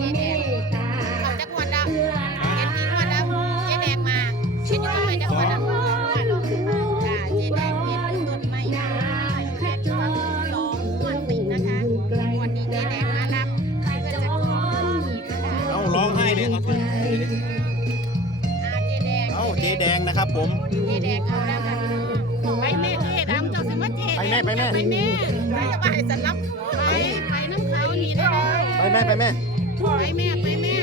เจแดงเขาจกวนแล้วเห็นอีกวนแล้วเจแดงมาเห็นอยู่ตรงไหนจกวนแล้วเจแดงเห็นต้นไม้นะเห็ยู่สองงวดติดนะคะวดนี้เจแดงมารับใครจะร้องไห้เลยเอาถือเลยอาเจ๊แดงเอาเจแดงนะครับผมปแม่ไปแม่ ไปแม่ไปแม่ ไปแม่ไปแม่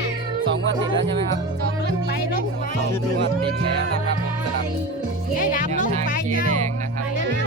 สองวันติดแล้วใช่ไหมครับสองรถไปลงไปสองงวันติดแล้วนะครับผมสำหรับยายดำลงไปแนวทางเจ๊เจ้แดงนะครับ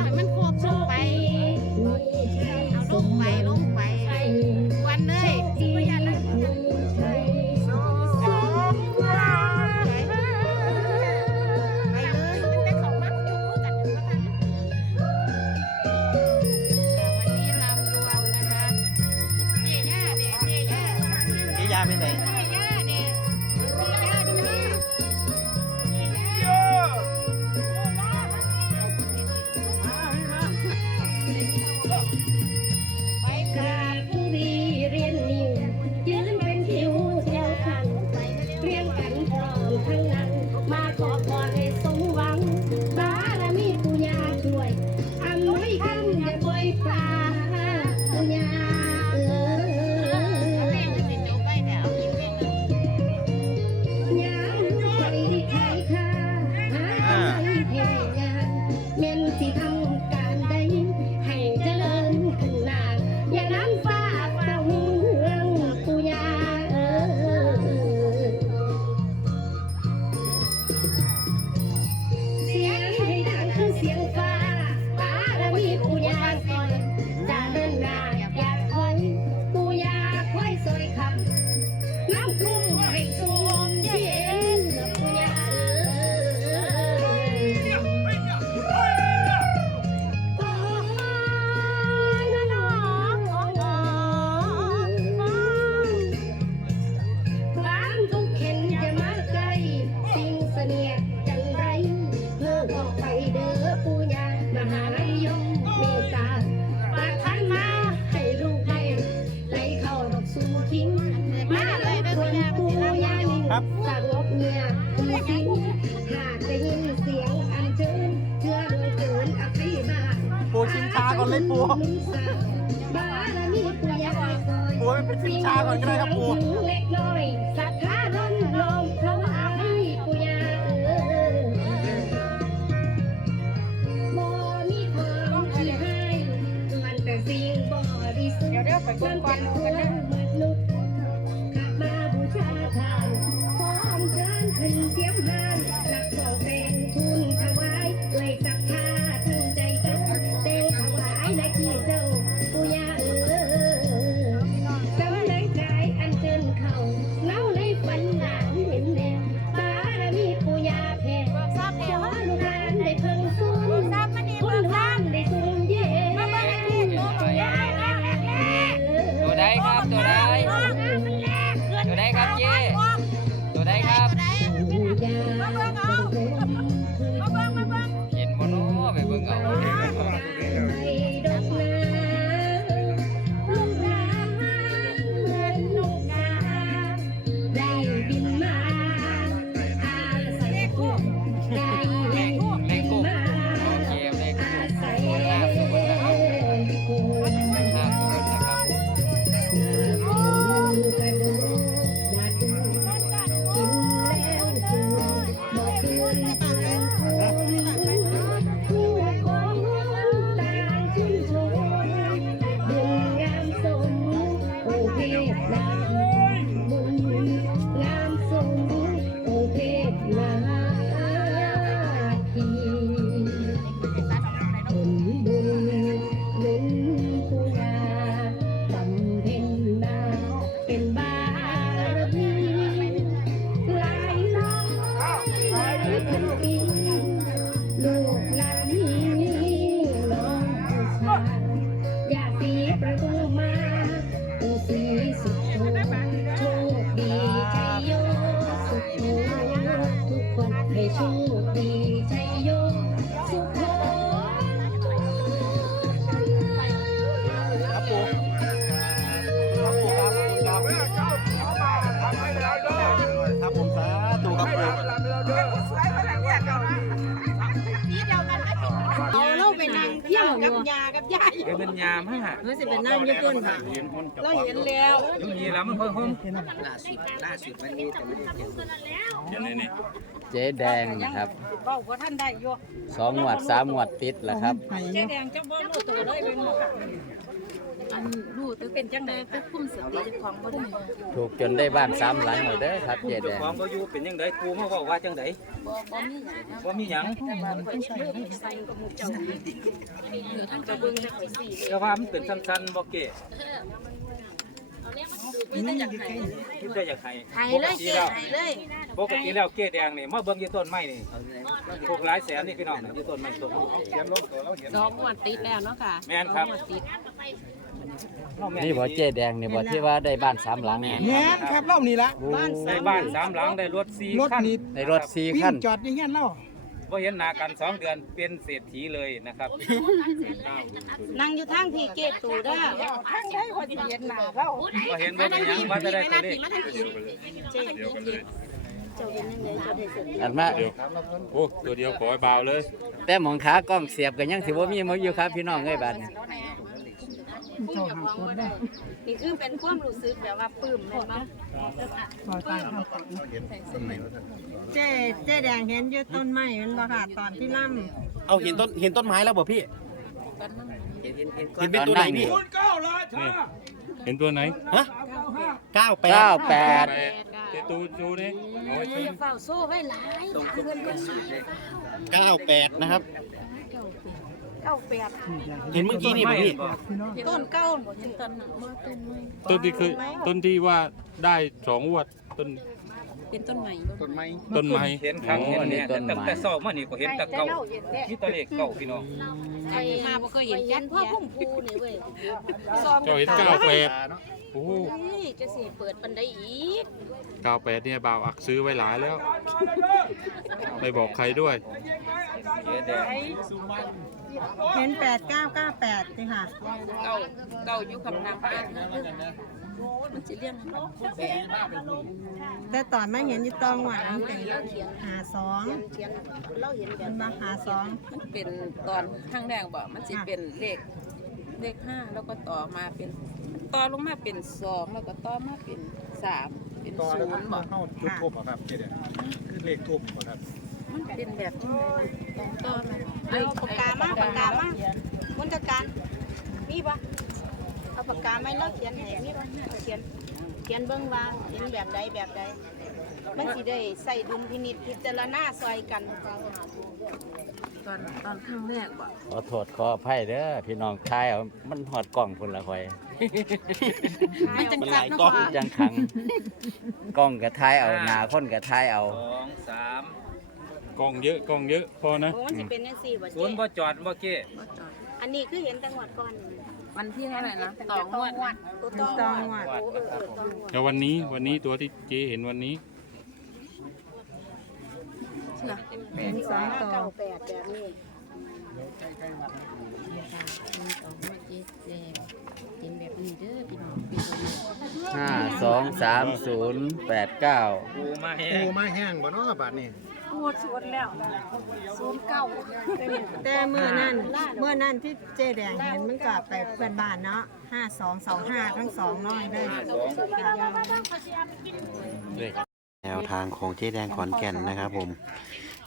ทิ้งมาเลยเด้ยปูยาลิงครัสัตว์ลบเมียปูทิ้หากจเสียงอันเชิญเชื่อโดยเกินอภิมหาปูชิมชาก่อนเลยปูปูเป็นชิมชาก่อนก็ได้ครับปูเล็กน้อยสัตว์ เดี๋ยวเป็นยามฮะมันสิเป็นนั่งญี่ปุ่นค่ะเราเห็นแล้วยุงยีแล้วมันเพิ่งเพิ่มเจ๊แดงนะครับเว้าบ่ทันได้อยู่สองหวดสามหวดติดแล้วครับ เจ๊แดงจะบ่รู้ตัวเลยเป็นบ่ค่ะ อันรู้ตัวเป็นจังได๋ไปคุมสติเจ้าของบ่ได้ถูกจนได้บ้านสามหลังเลยเด้อครับเจ๊แดงของบ่อยู่เป็นยังไงปูมาบอกว่าจังไดบ่มีหยังบ่มีหยังจะเบิ่งแต่ข่อยสิแต่ว่ามันเป็นสั้นๆบ่เก๋มีแต่อยากให้คิดได้อยากให้ให้เลยเจ๊ให้เลยปกติแล้วเก๋แดงนี่มาเบิ่งอยู่ต้นไม้นี่ถูกหลายแสนนี่พี่น้องนี่อยู่ต้นไม้ต้นสองงวดติดแล้วเนาะค่ะแม่นครับ สองงวดติดนี่บ่เจ๊แดงนี่บ่ที่ว่าได้บ้านสามหลังนี่แม่นครับเล่านี่ละบ้านได้บ้านสามหลังได้รถสี่รถคันนี่ในรถสี่วิ่คังนจอดอย่างเงี้ยเล่าบ่เห็นหน้ากันสองเดือนเป็นเศรษฐีเลยนะครับนั่งอยู่ทางที่เกตตูเด้อทางได้คนเห็นหน้าเราบ่เห็นบ่เป็นหยังว่าจะได้ตัวเลขเจ๊เจ๊เจ้าเป็นยังไงเจ้าได้สติอันมาโอ้ตัวเดียวขอให้เบาเลย แต่หมองขากล้องเสียบก็ยังสิบ่มีมาอยู่ครับพี่น้องเอ้ยบัดนี้ นี่คือเป็นความรู้สึกแบบว่าปลื้มแม่นบ่เจ๊เจ๊แดงเห็นอยู่ต้นไม้แมันบ่ค่ะตอนที่ล่เอาเห็นต้นเห็นต้นไม้แล้วบ่พี่ เห็นเป็นตัวไหนพี่นี่เห็นตัวไหนฮะเก้าแปดเก้าแปดเจตูชูนี่เอาไว้ชูอย่าเฝ้าโซ่ไว้หลายถามเพิ่นเพิ่นสิเก้าแปดนะครับ เก้าแปดเห็นเมื่อกี้นี่บ่พี่ต้นเก้าบ่เห็นต้นน่ะบ่ต้นไม้ต้นที่คือต้นที่ว่าได้สองงวดต้นเป็นต้นใหม่ต้นไม้ต้นไม้เห็นครั้งเห็นเนี่ยแต่ตั้งแต่เช้ามานี่ก็เห็นแต่เก่ามีแตะเลขเก่าพี่น้องไอ้มาบ่เคยเห็นจันพ่อพุ่มพูนี่เว้ยเจ้าเห็นเก้าแปดโอ้โหเฮ้ยจะสิเปิดปันไดอีกเก้าแปดเนี่ยบ่าวอักซื้อไว้หลายแล้ว ไม่บอกใครด้วยเจ๊แดงำ เห็นแปดเก้าเก้าแปดสิค่ะ เก้าเก้าอยู่กับน้ำแปดมันสิเลี้ยงแต่ตอนไม่เห็นอยู่ตองหวานมันเป็นหาสองเขียนเราเห็นแบมับนมาหาสองมันเป็นตอนข้างแรกบอกมันจะเป็นเลขเลขห้าแล้วก็ต่อมาเป็นต่อลงมาเป็นสองแล้วก็ต่อมาเป็นสามเป็นศูนย์บอกเข้าจุดทูบครับเจ๊คือเลขทูบครับมันเป็นแบบนี้เลยต่อมา เอาปากกามาปากกามาคนจัดการมีปะเอาปากกาไม่เลิกเขียนให้มีปะเขียนเขียนเบิ่งว่าเห็นแบบใดแบบใดมันสิได้ใส่ดุลพินิจพิจารณาซอยกันตอนตอนข้างแรกบอกขอโทษขออภัยเด้อพี่น้องทายเอามันหอดกล้องพุ่นละคอยมันจังจัดเนาะจังขังกล้องก็ทายเอาหน้าคนก็ทายเอาสองสาม กล้องเยอะกล้องเยอะพอนะโอ้มันสิเป็นจังซี่บ่ศูเจ๊นย์บ่จอดบ่เก้อันนี้คือเห็นจังหวัดก่อนวันที่เท่าไหร่นะต่องวดนะตัวตต่อองหวานโอ้เออเออต่องวดแล้ววันนี้วันนี้ตัวที่เจ๊เห็นวันนี้เห็นสองตัวเก้าแปดแบบนี้ห้าสองสามศูนย์แปดเก้าปูมาแห้ปูงไม้แห้งบ่เนาะบาดนี้ แต่เมื่อนั้นเมื่อนั้นที่เจ๊แดงเห็นมันก็ไปเพื่อนบ้านเนาะห้าสองสองห้าทั้งสองน้อยได้ค่ะแนวทางของเจ๊แดงขอนแก่นนะครับผม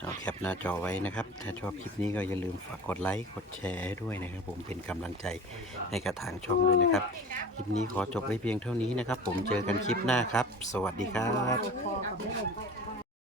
เอาแคปหน้าจอไว้นะครับ ถ้าชอบคลิปนี้ก็อย่าลืมฝากกดไลค์ กดแชร์ให้ด้วยนะครับ ผมเป็นกำลังใจให้กับทางช่องด้วยนะครับ คลิปนี้ขอจบไว้เพียงเท่านี้นะครับ ผมเจอกันคลิปหน้าครับ สวัสดีครับ